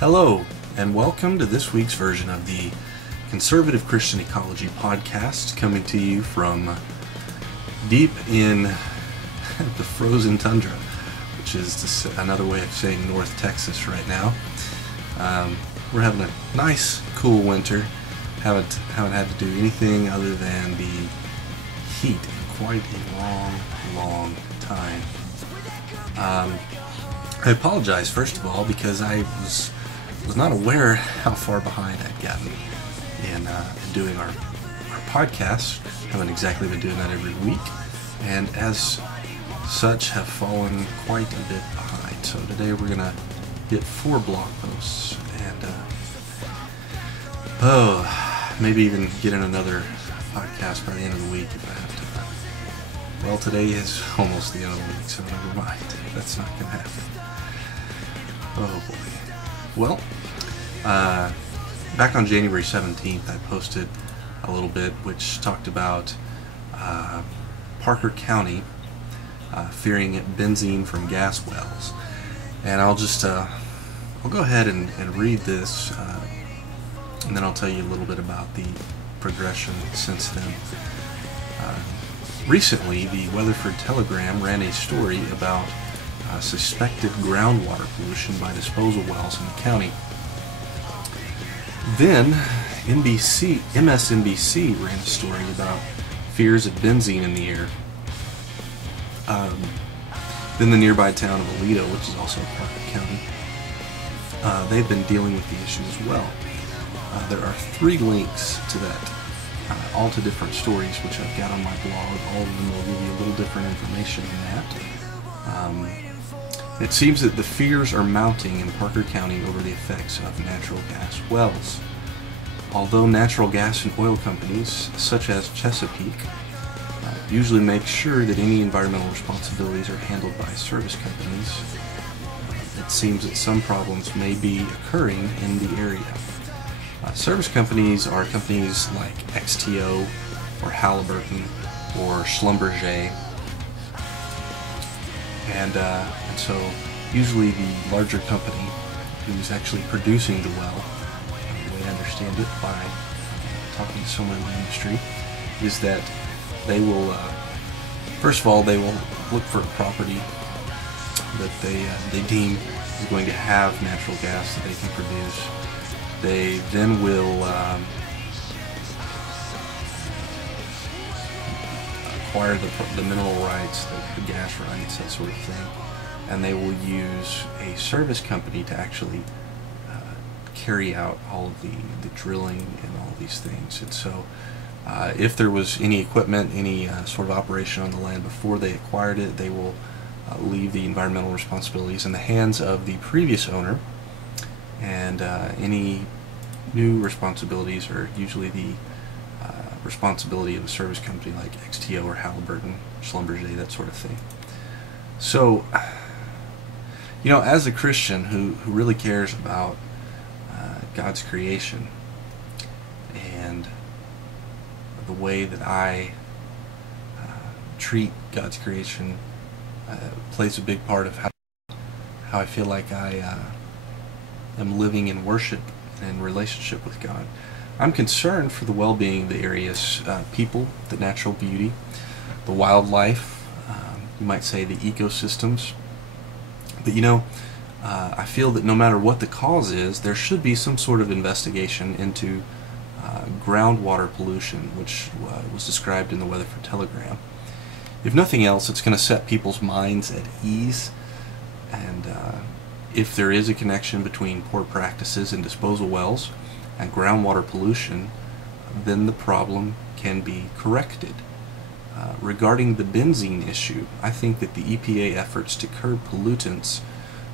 Hello, and welcome to this week's version of the Conservative Christian Ecology podcast, coming to you from deep in the frozen tundra, which is another way of saying North Texas right now. We're having a nice, cool winter. Haven't had to do anything other than the heat in quite a long time. I apologize, first of all, because I was not aware how far behind I'd gotten in doing our podcast. Haven't exactly been doing that every week, and as such have fallen quite a bit behind. So today we're gonna get 4 blog posts and maybe even get in another podcast by the end of the week if I have to. Well, today is almost the end of the week, so never mind. That's not gonna happen. Oh boy. Well, back on January 17th, I posted a little bit which talked about Parker County fearing benzene from gas wells. And I'll just I'll go ahead and read this, and then I'll tell you a little bit about the progression since then. Recently, the Weatherford Telegram ran a story about suspected groundwater pollution by disposal wells in the county. Then MSNBC ran a story about fears of benzene in the air. Then the nearby town of Aledo, which is also Parker County, they've been dealing with the issue as well. There are 3 links to that, all to different stories, which I've got on my blog. All of them will give you a little different information than that. It seems that the fears are mounting in Parker County over the effects of natural gas wells. Although natural gas and oil companies, such as Chesapeake, usually make sure that any environmental responsibilities are handled by service companies, it seems that some problems may be occurring in the area. Service companies are companies like XTO or Halliburton or Schlumberger, and so usually the larger company who's actually producing the well, the way I understand it by talking to someone in the industry, is that they will, first of all, they will look for a property that they deem is going to have natural gas that they can produce. They then will acquire the mineral rights, the gas rights, that sort of thing, and they will use a service company to actually carry out all of the drilling and all of these things. And so if there was any equipment, any sort of operation on the land before they acquired it, they will leave the environmental responsibilities in the hands of the previous owner, and any new responsibilities are usually the responsibility of a service company like XTO or Halliburton, Schlumberger, that sort of thing. So, you know, as a Christian who really cares about God's creation and the way that I treat God's creation plays a big part of how I feel like I am living in worship and relationship with God. I'm concerned for the well-being of the area's people, the natural beauty, the wildlife, you might say the ecosystems. But you know, I feel that no matter what the cause is, there should be some sort of investigation into groundwater pollution, which was described in the Weatherford Telegram. If nothing else, it's going to set people's minds at ease, and if there is a connection between poor practices in disposal wells and groundwater pollution, then the problem can be corrected. Regarding the benzene issue, I think that the EPA efforts to curb pollutants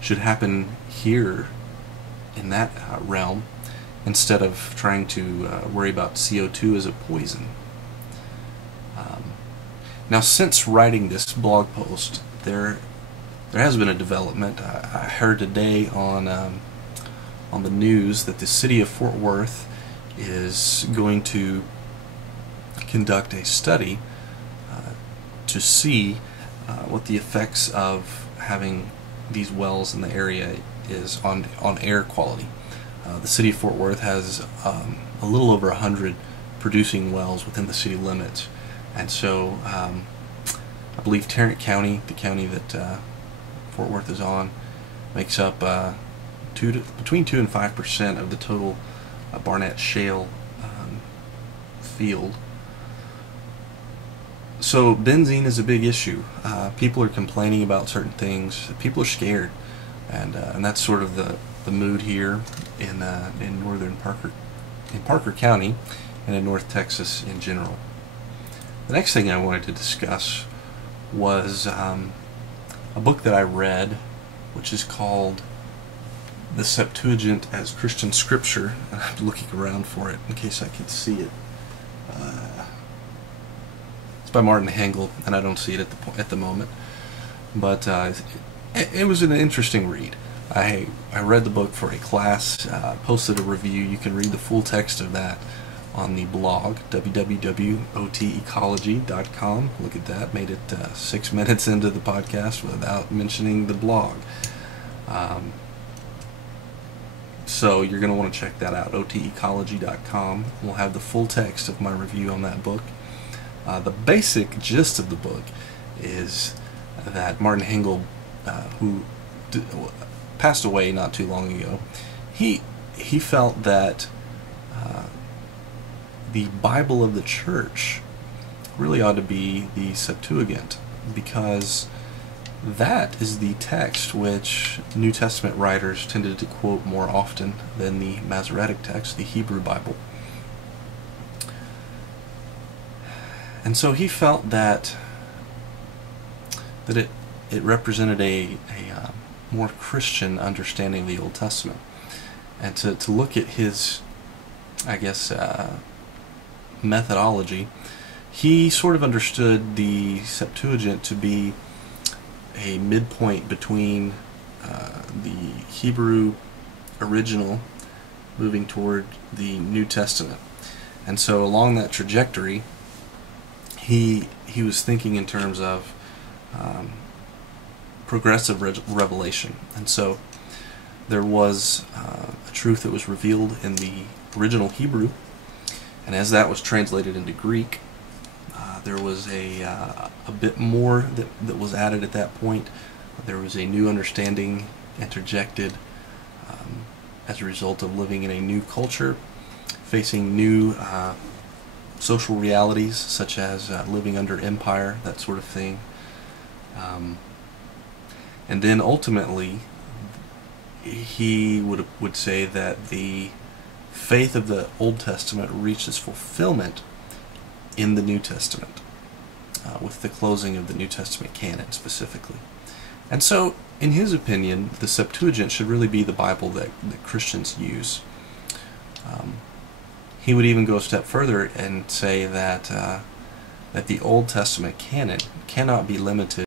should happen here in that realm, instead of trying to worry about CO2 as a poison. Now, since writing this blog post, there has been a development. I heard today on the news that the city of Fort Worth is going to conduct a study to see what the effects of having these wells in the area is on air quality. The city of Fort Worth has a little over 100 producing wells within the city limits, and so I believe Tarrant County, the county that Fort Worth is on, makes up between 2 and 5% of the total Barnett Shale field. So benzene is a big issue. People are complaining about certain things. People are scared, and that's sort of the mood here in northern Parker County and in North Texas in general. The next thing I wanted to discuss was a book that I read, which is called The Septuagint as Christian Scripture. I'm looking around for it in case I can see it. It's by Martin Hengel, and I don't see it at the moment. But it was an interesting read. I read the book for a class, posted a review. You can read the full text of that on the blog, www.otecology.com. Look at that, made it 6 minutes into the podcast without mentioning the blog. So you're going to want to check that out, otecology.com. We'll have the full text of my review on that book. The basic gist of the book is that Martin Hengel, who passed away not too long ago, he felt that the Bible of the church really ought to be the Septuagint, because that is the text which New Testament writers tended to quote more often than the Masoretic text, the Hebrew Bible. And so he felt that it represented a more Christian understanding of the Old Testament. And to look at his, I guess, methodology, he sort of understood the Septuagint to be a midpoint between the Hebrew original moving toward the New Testament. And so along that trajectory, he was thinking in terms of progressive revelation. And so there was a truth that was revealed in the original Hebrew, and as that was translated into Greek, there was a bit more that was added at that point. There was a new understanding interjected as a result of living in a new culture, facing new social realities such as living under empire, that sort of thing. And then ultimately, he would say that the faith of the Old Testament reached its fulfillment in the New Testament, with the closing of the New Testament canon specifically. And so, in his opinion, the Septuagint should really be the Bible that Christians use. He would even go a step further and say that the Old Testament canon cannot be limited